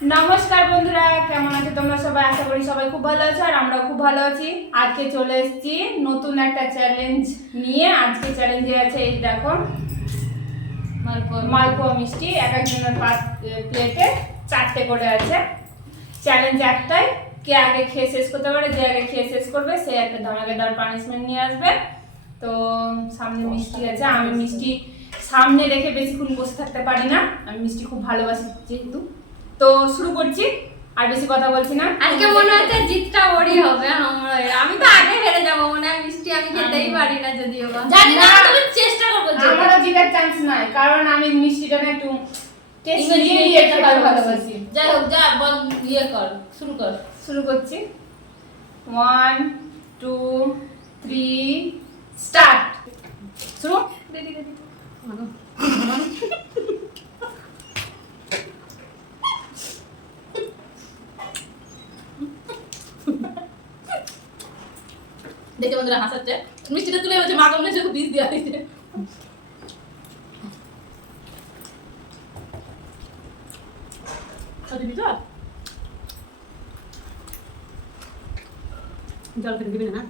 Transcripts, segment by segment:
নমস্কার বন্ধুরা, কেমন আছো তোমরা সবাই? আশা করি সবাই খুব ভালো আছো আর আমরাও খুব ভালো আছি। আজকে চলে এসেছি নতুন একটা চ্যালেঞ্জ নিয়ে। আজকে চ্যালেঞ্জে আছে এই দেখো মালপোয়া মিষ্টি, এক একজনের প্লেটে 4টে করে আছে। চ্যালেঞ্জ একটাই, কে আগে খেয়ে শেষ করতে পারে, যে আগে খেয়ে শেষ করবে সে একটা ধামাকেদার পানিশমেন্ট নিয়ে আসবে। তো সামনে মিষ্টি আছে, আমি মিষ্টি সামনে রেখে বেশিক্ষণ বসে থাকতে পারি না, আমি মিষ্টি খুব ভালোবাসি যেহেতু। তো শুরু করছি, আর বেশি কথা বলছি না। আজকে মনে হচ্ছে জিতটা ওরই হবে। আমি তো আগে হেরে যাবো মনে হয়, মিষ্টি আমি খেতেই পারি না, যদিও জানি না, তবে চেষ্টা করবো। আমারও জেতার চান্স নাই, কারণ আমি মিষ্টিটা না একটু টেস্ট দিয়ে খেতে ভালোবাসি। যাই হোক, যা বল, ইয়ে কর, শুরু কর। শুরু করছি, 1 2 3 স্টার্ট। শুরু। Ready ready. দেখে বন্ধুরা হাসাচ্ছে, মিষ্টিটা তুলে হচ্ছে মা কমলে শুধু বীজ দেওয়া হয়েছে। জল খেতে দিবি না?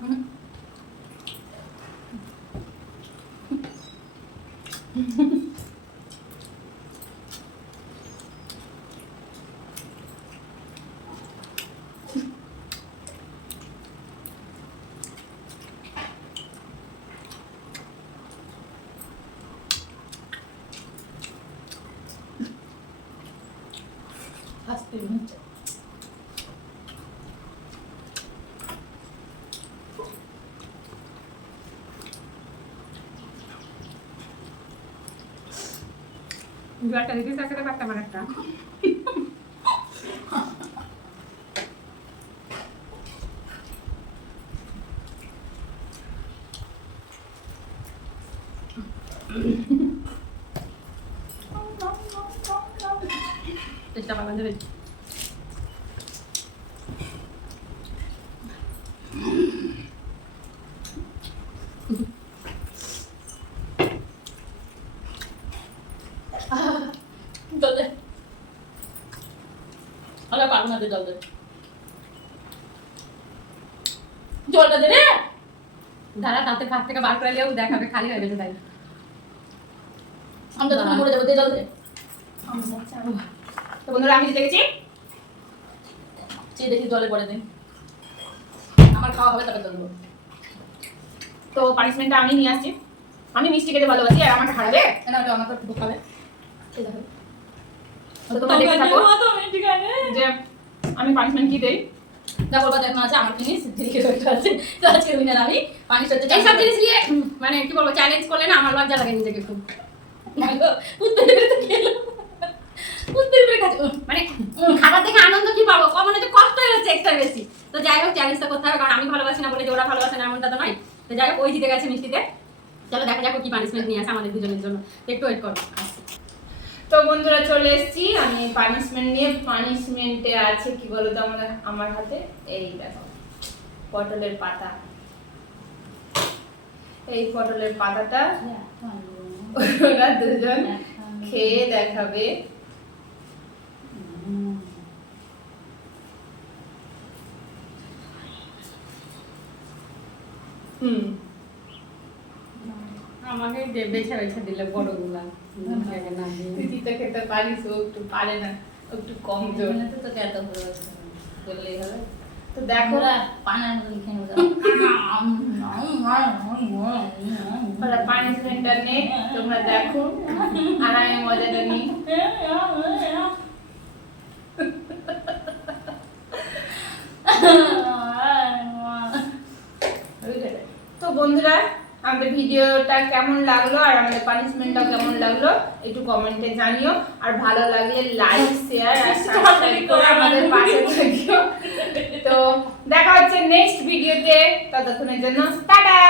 আস্তে হচ্ছে। জলটা দিবি তাকে পারতাম আমার একটা। চেষ্টা পাবেন দেবেন। জল দে, আরে পারবো না, জল দে, জলটা দে রে। দাঁড়া, দাঁতে ভাত থেকে বার করে নিয়েও দেখাবে খালি হয়ে গেছে। তাই আমরা তো মরে যাবো, দে জল দে। তো বন্ধুরা, আমি জিতে গেছি। চেয়ে দেখি জলে পড়ে দিন, আমার খাওয়া হবে তারপর দেবো। তো পানিশমেন্টটা আমি নিয়ে আসছি। আমি মিষ্টি খেতে ভালোবাসি, আর আমাকে হারাবে না, ওটা আমার তো খাবে। এই দেখো, তোমরা দেখতে থাকো যে আমি পানিশমেন্ট কি দেই। দেখো বা দেখো আছে আমার জিনিস দিকে ওইটা আছে। তো আজকে উইনার আমি। পানিশ হচ্ছে এই সব জিনিস নিয়ে মানে কি বলবো, চ্যালেঞ্জ করলে না আমার লজ্জা লাগে নিজেকে খুব। উত্তর দিতে তো খেলো, উত্তর দিতে কাজ মানে খাবার দেখে আনন্দ কি পাবো, কমন হচ্ছে কষ্ট হচ্ছে এক্সট্রা বেশি। তো যাই হোক, চ্যালেঞ্জটা করতে হবে, কারণ আমি ভালোবাসি না বলে যে ওরা ভালোবাসে না এমনটা তো নয়। তো যাই হোক, ওই জিতে গেছে মিষ্টিতে। চলো দেখা যাক কি পানিশমেন্ট নিয়ে আসে আমাদের দুজনের জন্য। একটু ওয়েট করো। তো বন্ধুরা, চলে এসেছি আমি পানিশমেন্ট নিয়ে। পানিশমেন্টে আছে কি বলতো আমার হাতে, এই দেখো পটলের পাতা। এই পটলের পাতাটা ওরা দুজন খেয়ে দেখাবে। আমাকে বেছে বেছে দিলে বড়গুলা দিদিটা খেতে পারিস, ও একটু পারে না, একটু কম জোর। তো এত বললেই হবে। তো দেখো পানার মতন খেয়ে ওরা পানিশমেন্টটা নেই, তোমরা দেখো আর আমি মজাটা নিই। তো বন্ধুরা, আমাদের ভিডিওটা কেমন লাগলো আর আমাদের পানিশমেন্টটা কেমন লাগলো একটু কমেন্টে জানিও। আর ভালো লাগলে লাইক, শেয়ার আর সাবস্ক্রাইব করে আমাদের পাশে থেকো। তো দেখা হচ্ছে নেক্সট ভিডিওতে, ততক্ষণের জন্য টাটা।